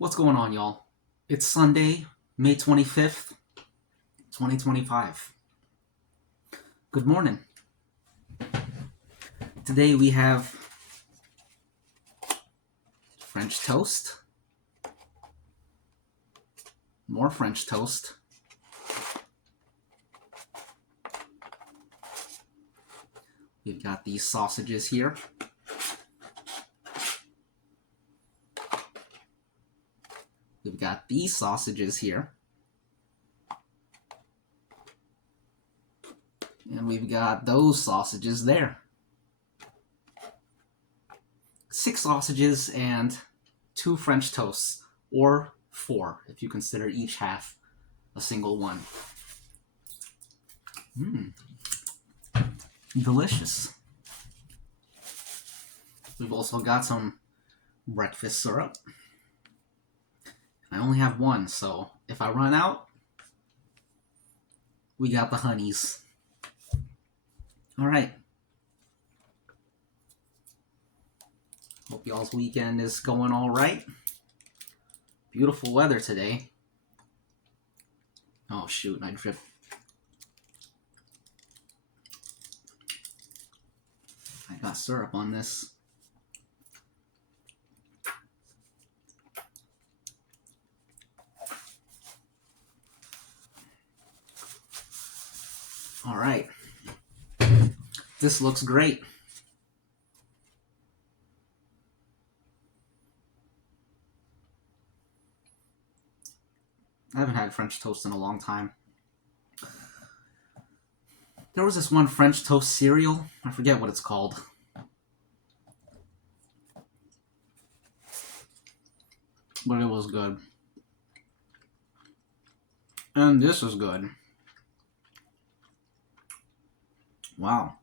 What's going on, y'all? It's Sunday, May 25th, 2025. Good morning. Today we have French toast, more French toast, we've got these sausages here, we've got these sausages here, and we've got those sausages there. 6 sausages and 2 French toasts, or 4 if you consider each half a single one. Delicious. We've also got some breakfast syrup. I only have one, so if I run out, we got the honeys. All right. Hope y'all's weekend is going all right. Beautiful weather today. Oh shoot, I dripped. I got syrup on this. All right. This looks great. I haven't had French toast in a long time. There was this one French toast cereal. I forget what it's called. But it was good. And this is good. Wow.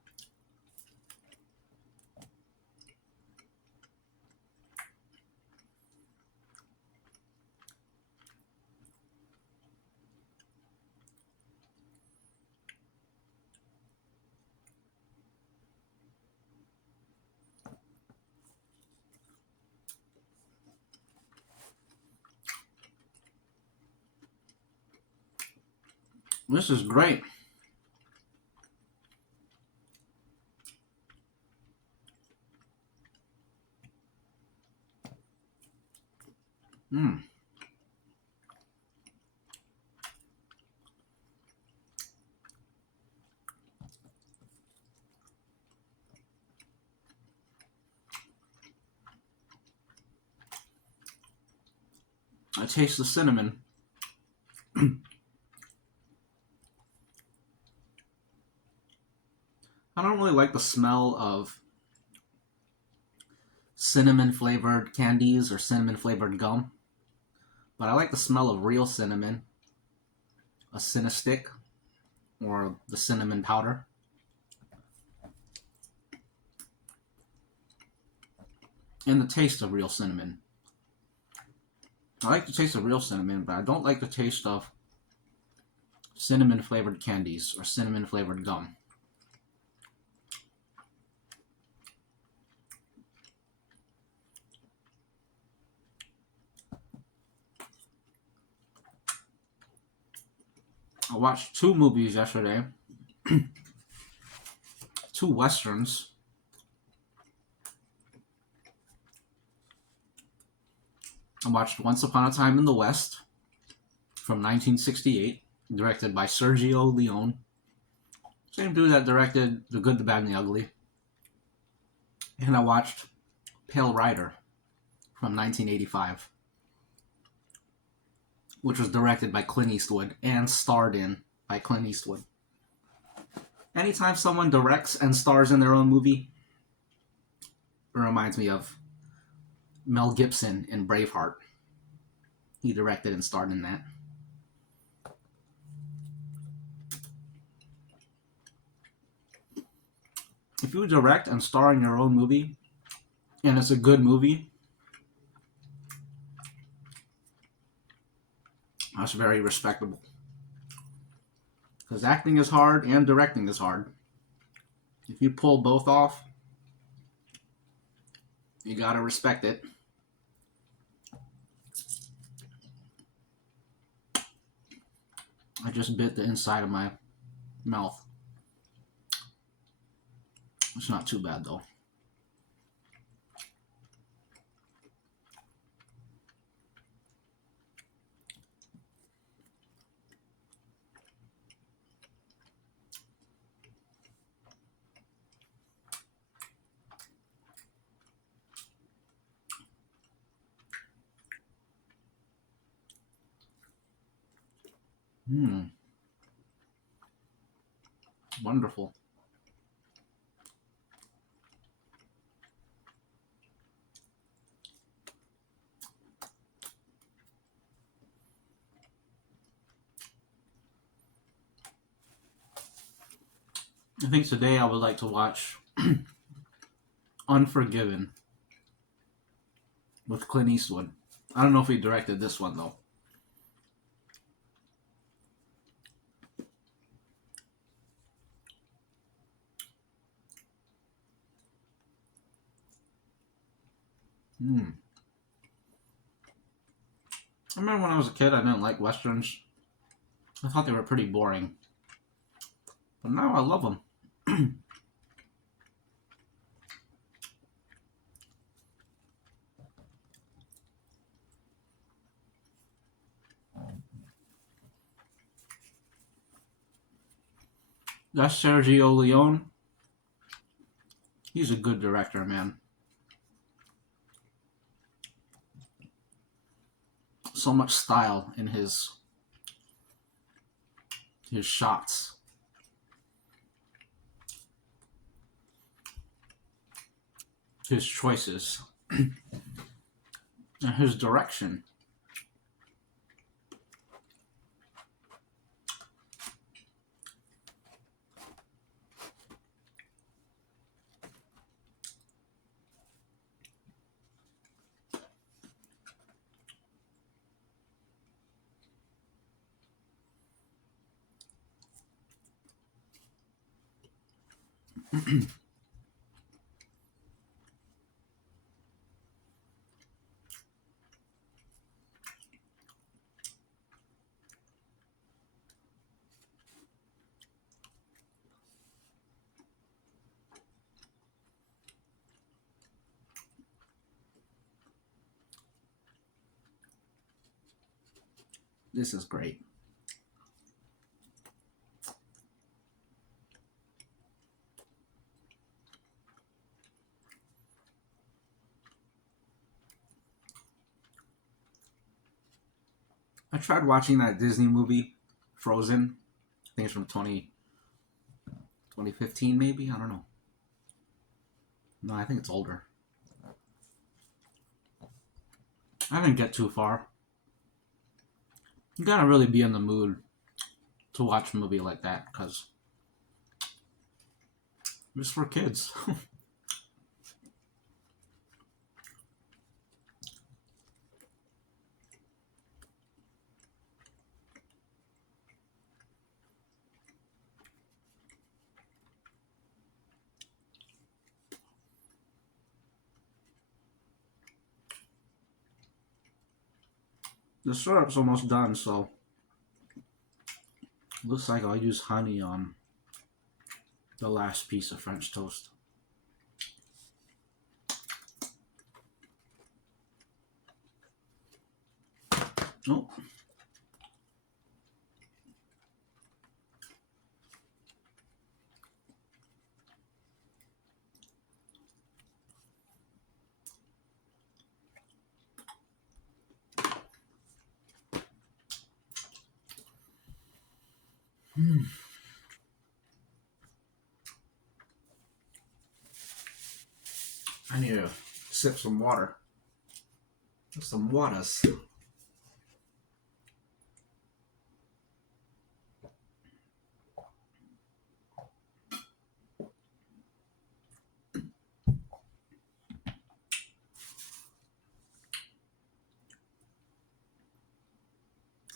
This is great. I taste the cinnamon. I don't really like the smell of cinnamon flavored candies or cinnamon flavored gum, but I like the smell of real cinnamon, a Cinnastick, or the cinnamon powder. And the taste of real cinnamon. I like the taste of real cinnamon, but I don't like the taste of cinnamon flavored candies or cinnamon flavored gum. I watched 2 movies yesterday. 2 westerns. I watched Once Upon a Time in the West from 1968, directed by Sergio Leone. Same dude that directed The Good, the Bad, and the Ugly. And I watched Pale Rider from 1985, which was directed by Clint Eastwood and starred in by Clint Eastwood. Anytime someone directs and stars in their own movie, it reminds me of Mel Gibson in Braveheart. He directed and starred in that. If you direct and star in your own movie, and it's a good movie, that's very respectable. Because acting is hard and directing is hard. If you pull both off, you gotta respect it. I just bit the inside of my mouth. It's not too bad though. Mmm, wonderful. I think today I would like to watch Unforgiven with Clint Eastwood. I don't know if he directed this one though. Hmm. I remember when I was a kid, I didn't like westerns. I thought they were pretty boring, but now I love them. That's Sergio Leone. He's a good director, man. So much style in his shots, his choices, and his direction. This is great. I tried watching that Disney movie, Frozen. I think it's from 2015, maybe? I don't know. No, I think it's older. I didn't get too far. You gotta really be in the mood to watch a movie like that, because it's for kids. The syrup's almost done, so looks like I'll use honey on the last piece of French toast. Oh. I need to sip some water. Some waters.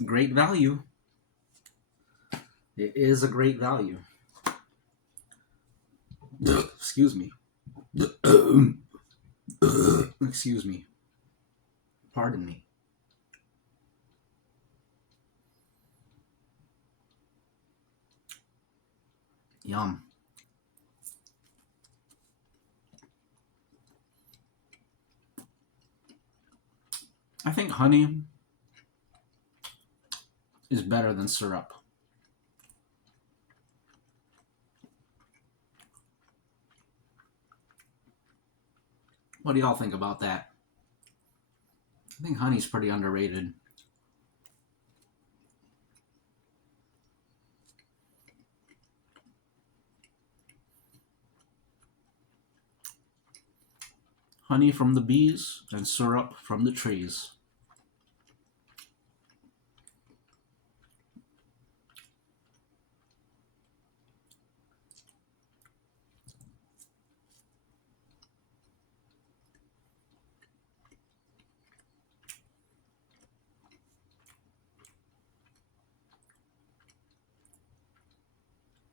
Great value. It is a great value. Excuse me. Excuse me. Pardon me. Yum. I think honey is better than syrup. What do y'all think about that? I think honey's pretty underrated. Honey from the bees and syrup from the trees.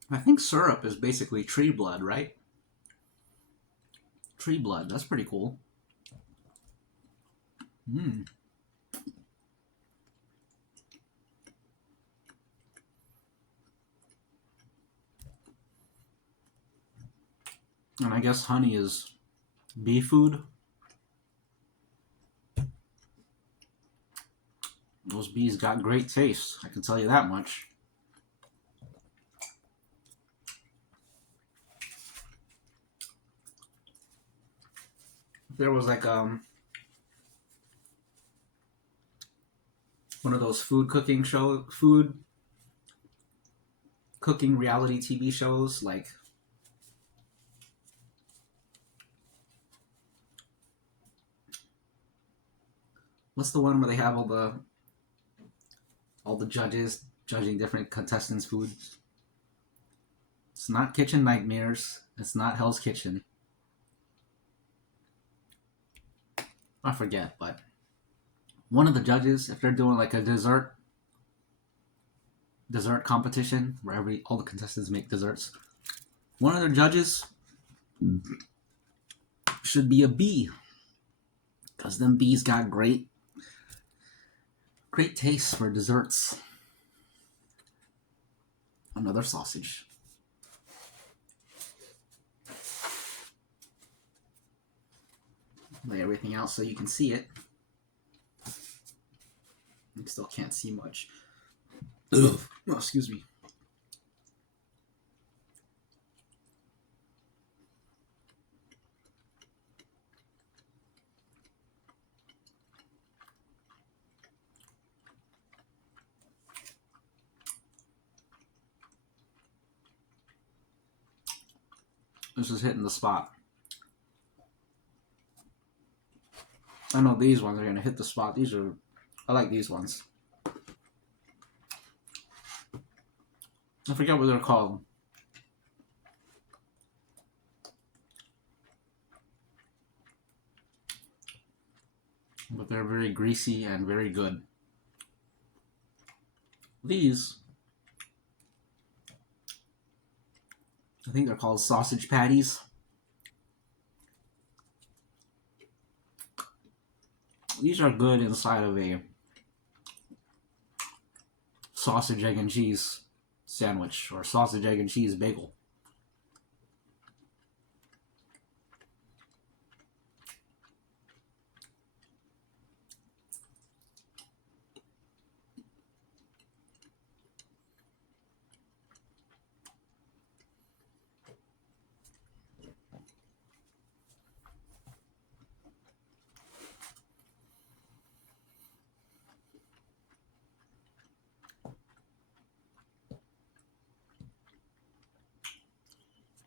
I think syrup is basically tree blood, right? Tree blood. That's pretty cool. Mm. And I guess honey is bee food. Those bees got great taste. I can tell you that much. There was like one of those food cooking reality TV shows, like what's the one where they have all the judges judging different contestants' foods? It's not Kitchen Nightmares. It's not Hell's Kitchen. I forget, but one of the judges, if they're doing like a dessert competition where all the contestants make desserts, one of the judges should be a bee, because them bees got great taste for desserts. Another sausage. Lay everything out so you can see it. You still can't see much. Ugh. Oh, excuse me. This is hitting the spot. I know these ones are going to hit the spot. I like these ones. I forget what they're called. But they're very greasy and very good. These, I think they're called sausage patties. These are good inside of a sausage, egg, and cheese sandwich or sausage, egg, and cheese bagel.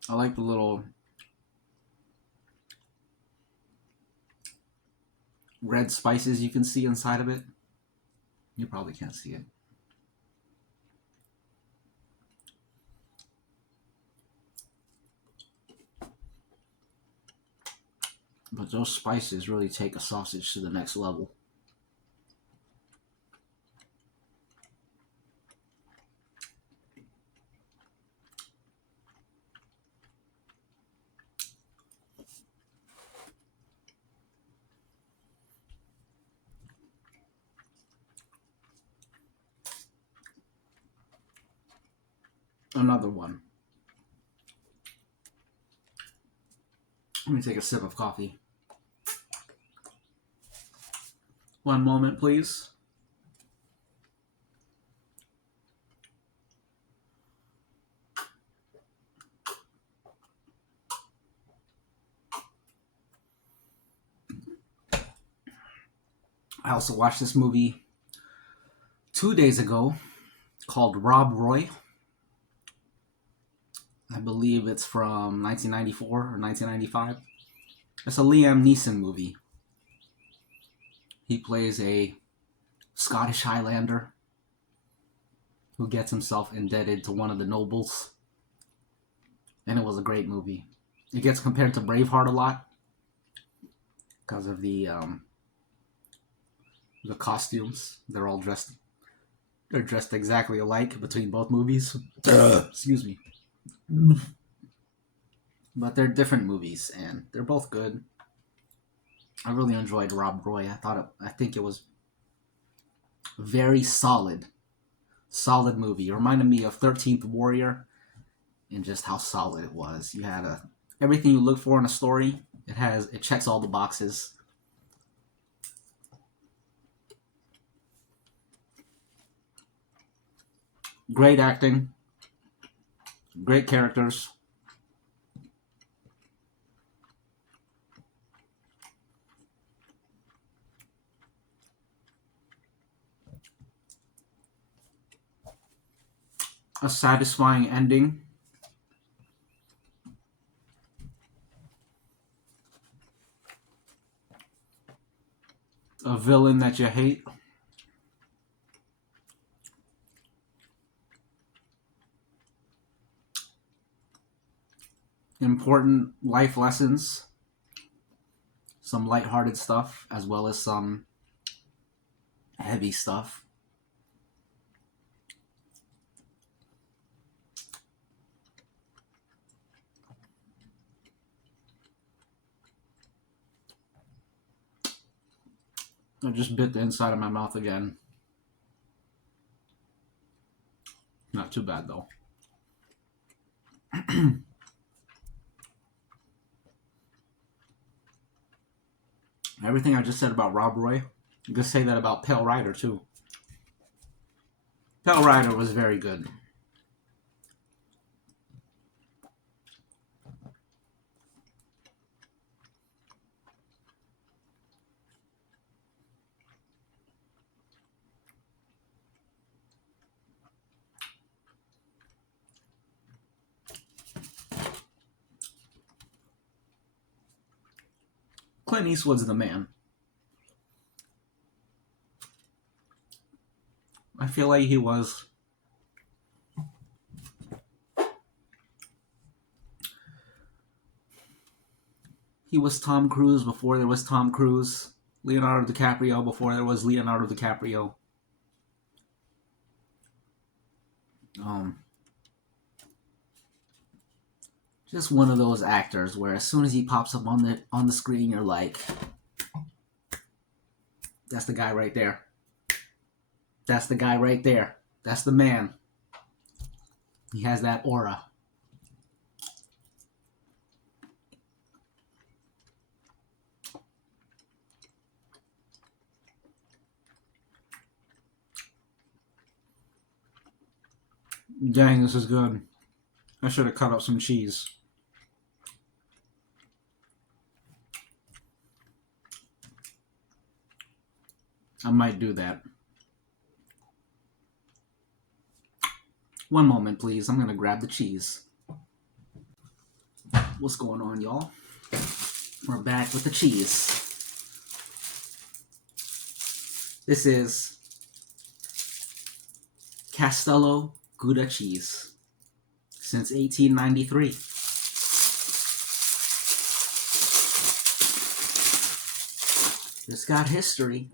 I like the little red spices you can see inside of it. You probably can't see it. But those spices really take a sausage to the next level. Another one. Let me take a sip of coffee. One moment, please. I also watched this movie 2 days ago called Rob Roy. I believe it's from 1994 or 1995. It's a Liam Neeson movie. He plays a Scottish Highlander who gets himself indebted to one of the nobles. And it was a great movie. It gets compared to Braveheart a lot because of the costumes. They're dressed exactly alike between both movies. Excuse me. But they're different movies and they're both good. I really enjoyed Rob Roy. I think it was very solid movie. It reminded me of 13th Warrior and just how solid it was. You had everything you look for in a story. It checks all the boxes. Great acting, great characters. A satisfying ending. A villain that you hate. Important life lessons. Some lighthearted stuff, as well as some heavy stuff. I just bit the inside of my mouth again. Not too bad, though. Everything I just said about Rob Roy, you could say that about Pale Rider, too. Pale Rider was very good. Clint Eastwood's the man. I feel like he was Tom Cruise before there was Tom Cruise, Leonardo DiCaprio before there was Leonardo DiCaprio. Just one of those actors where as soon as he pops up on the screen, you're like, that's the guy right there. That's the guy right there. That's the man. He has that aura. Dang, this is good. I should have cut up some cheese. I might do that. One moment, please. I'm going to grab the cheese. What's going on, y'all? We're back with the cheese. This is Castello Gouda cheese since 1893. It's got history.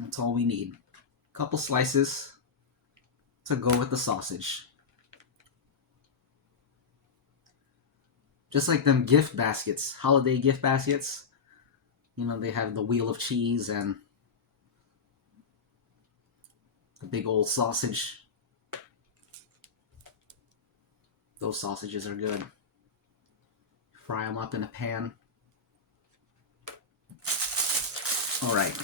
That's all we need. A couple slices to go with the sausage. Just like them gift baskets, holiday gift baskets. You know, they have the wheel of cheese and the big old sausage. Those sausages are good. Fry them up in a pan. All right.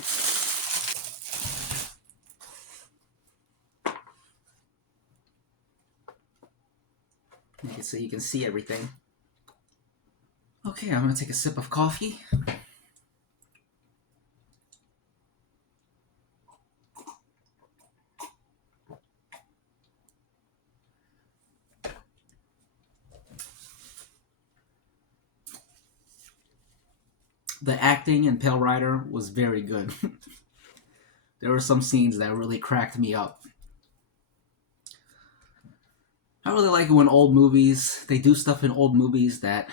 Make it so you can see everything. Okay, I'm gonna take a sip of coffee. The acting in Pale Rider was very good. There were some scenes that really cracked me up. I really like it when old movies, they do stuff in old movies that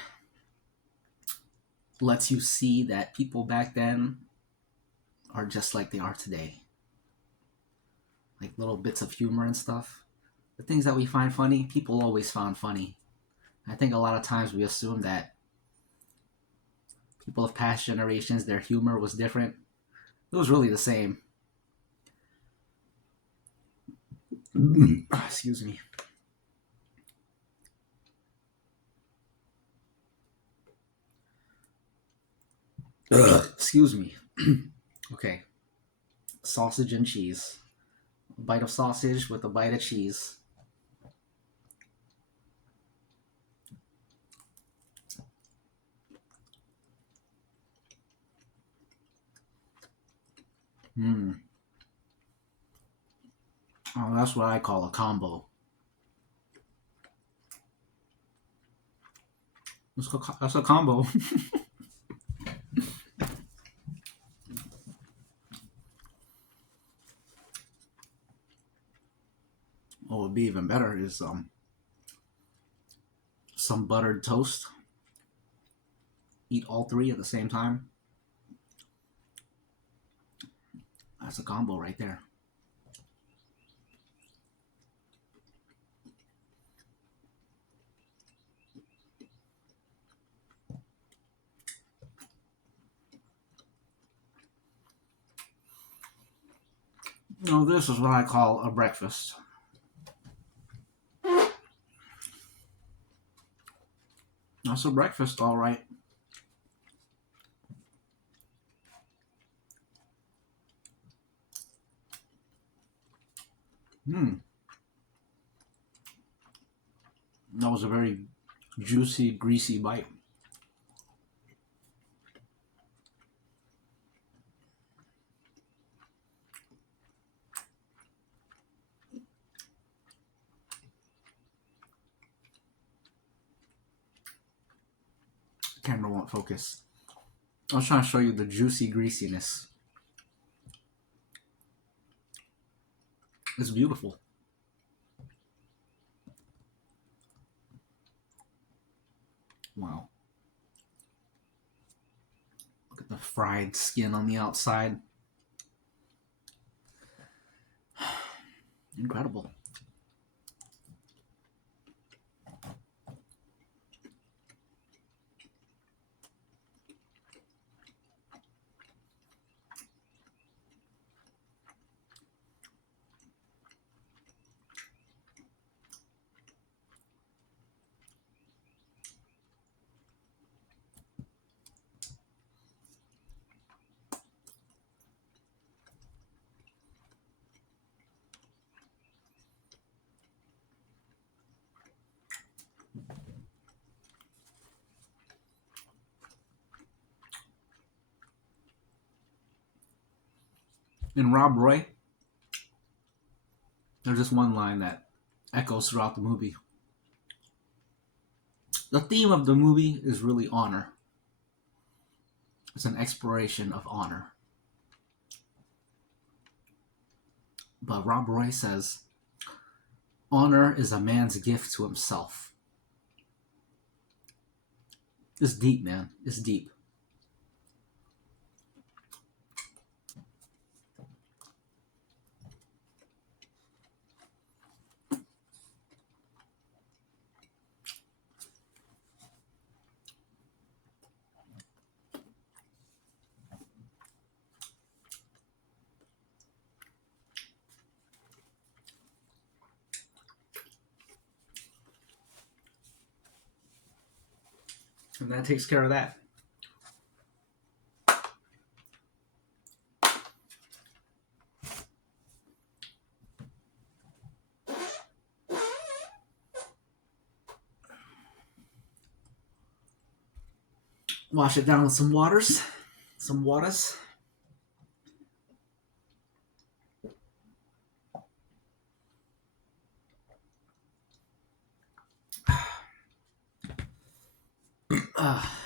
lets you see that people back then are just like they are today. Like little bits of humor and stuff. The things that we find funny, people always found funny. I think a lot of times we assume that people of past generations, their humor was different. It was really the same. Excuse me. Excuse me. Okay. Sausage and cheese. A bite of sausage with a bite of cheese. Mmm. Oh, that's what I call a combo. That's a combo. What would be even better is some buttered toast. Eat all three at the same time. That's a combo right there. No, this is what I call a breakfast. That's a breakfast, all right. Hmm. That was a very juicy, greasy bite. Camera won't focus. I was trying to show you the juicy greasiness. It's beautiful. Wow. Look at the fried skin on the outside. Incredible. In Rob Roy, there's just one line that echoes throughout the movie. The theme of the movie is really honor. It's an exploration of honor. But Rob Roy says, honor is a man's gift to himself. It's deep, man. It's deep. And that takes care of that. Wash it down with some waters. Some waters.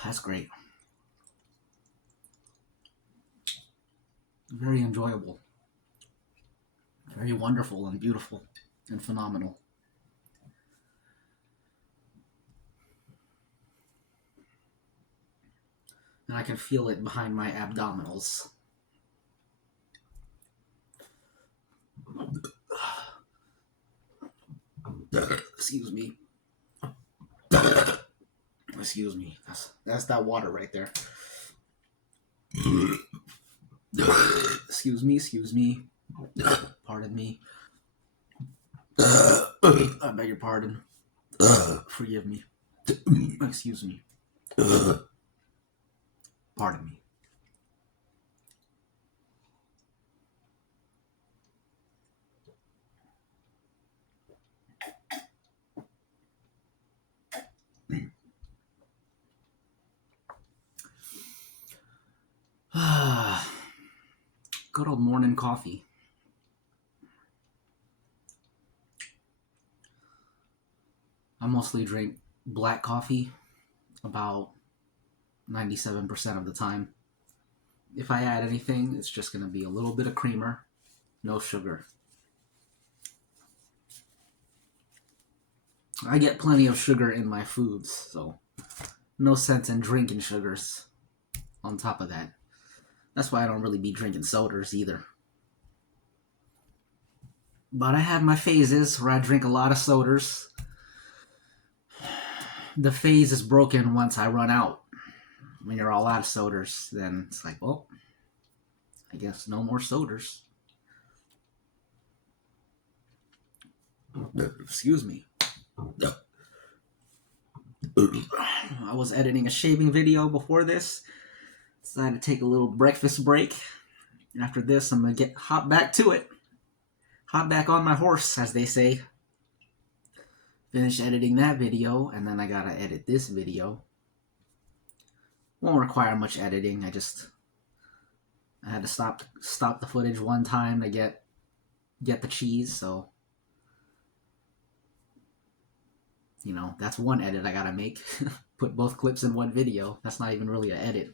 That's great. Very enjoyable. Very wonderful and beautiful and phenomenal. And I can feel it behind my abdominals. Excuse me. Excuse me. That's that water right there. Excuse me. Pardon me. I beg your pardon. Forgive me. Excuse me. Pardon me. Good old morning coffee. I mostly drink black coffee about 97% of the time. If I add anything, it's just going to be a little bit of creamer, no sugar. I get plenty of sugar in my foods, so no sense in drinking sugars on top of that. That's why I don't really be drinking sodas either. But I have my phases where I drink a lot of sodas. The phase is broken once I run out. When you're all out of sodas, then it's like, well, I guess no more sodas. Excuse me. I was editing a shaving video before this. Decided to take a little breakfast break. After this, I'm going to hop back to it. Hop back on my horse, as they say. Finish editing that video, and then I gotta edit this video. Won't require much editing. I had to stop the footage one time to get the cheese, so you know, that's one edit I gotta make. Put both clips in one video. That's not even really an edit.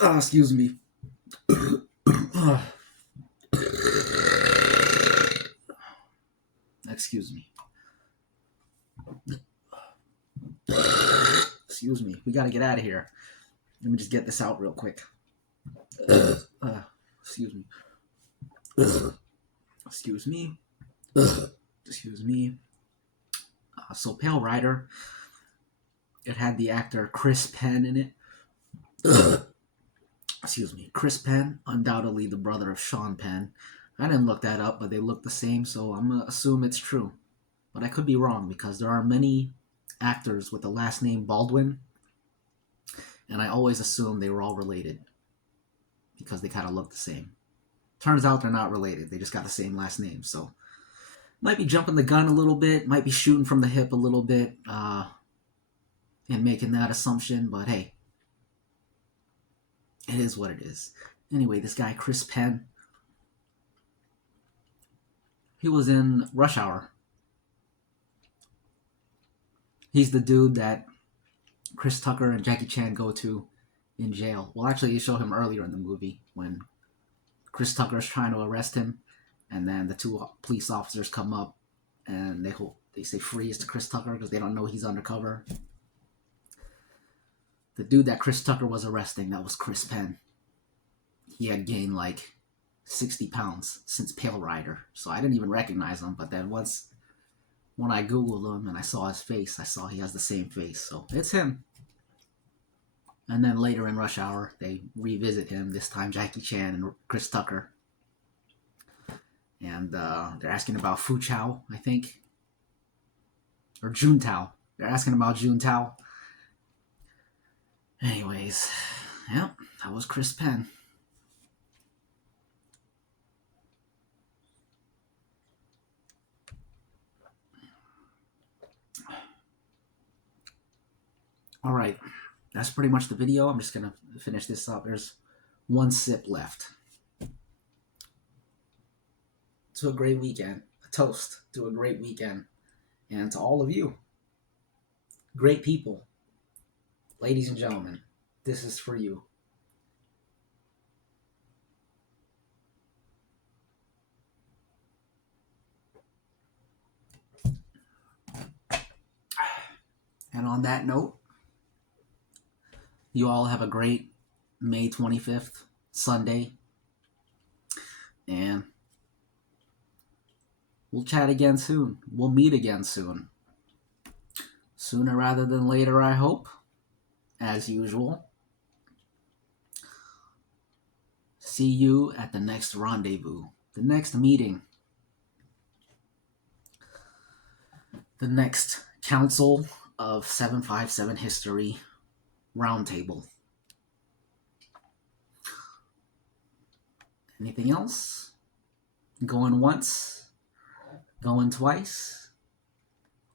Excuse me. Excuse me. Excuse me. We gotta get out of here. Let me just get this out real quick. Excuse me. Excuse me. Excuse me. So Pale Rider, it had the actor Chris Penn in it. Excuse me. Chris Penn, undoubtedly the brother of Sean Penn. I didn't look that up, but they look the same, so I'm going to assume it's true. But I could be wrong, because there are many actors with the last name Baldwin, and I always assumed they were all related, because they kind of look the same. Turns out they're not related. They just got the same last name, so might be jumping the gun a little bit, might be shooting from the hip a little bit, and making that assumption, but hey, it is what it is. Anyway, this guy, Chris Penn, he was in Rush Hour. He's the dude that Chris Tucker and Jackie Chan go to in jail. Well, actually, they show him earlier in the movie when Chris Tucker is trying to arrest him, and then the two police officers come up and they say freeze to Chris Tucker because they don't know he's undercover. The dude that Chris Tucker was arresting, that was Chris Penn. He had gained like 60 pounds since Pale Rider, so I didn't even recognize him. But then when I Googled him and I saw his face, I saw he has the same face, so it's him. And then later in Rush Hour, they revisit him, this time Jackie Chan and Chris Tucker. And they're asking about Fu Chao, I think. Or Juntao. They're asking about Juntao. Anyways, yep, that was Chris Penn. All right, that's pretty much the video. I'm just gonna finish this up. There's one sip left. To a great weekend. A toast to a great weekend. And to all of you, great people, ladies and gentlemen, this is for you. And on that note, you all have a great May 25th, Sunday. And we'll chat again soon. We'll meet again soon. Sooner rather than later, I hope. As usual. See you at the next rendezvous, the next meeting, the next Council of 757 History Roundtable. Anything else? Going once? Going twice?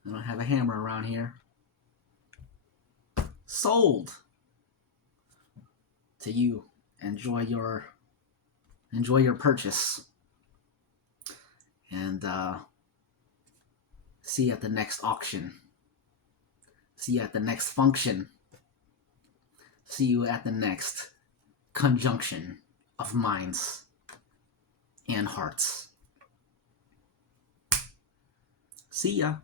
I don't have a hammer around here. Sold to you. Enjoy your purchase. And see you at the next auction. See you at the next function. See you at the next conjunction of minds and hearts. See ya.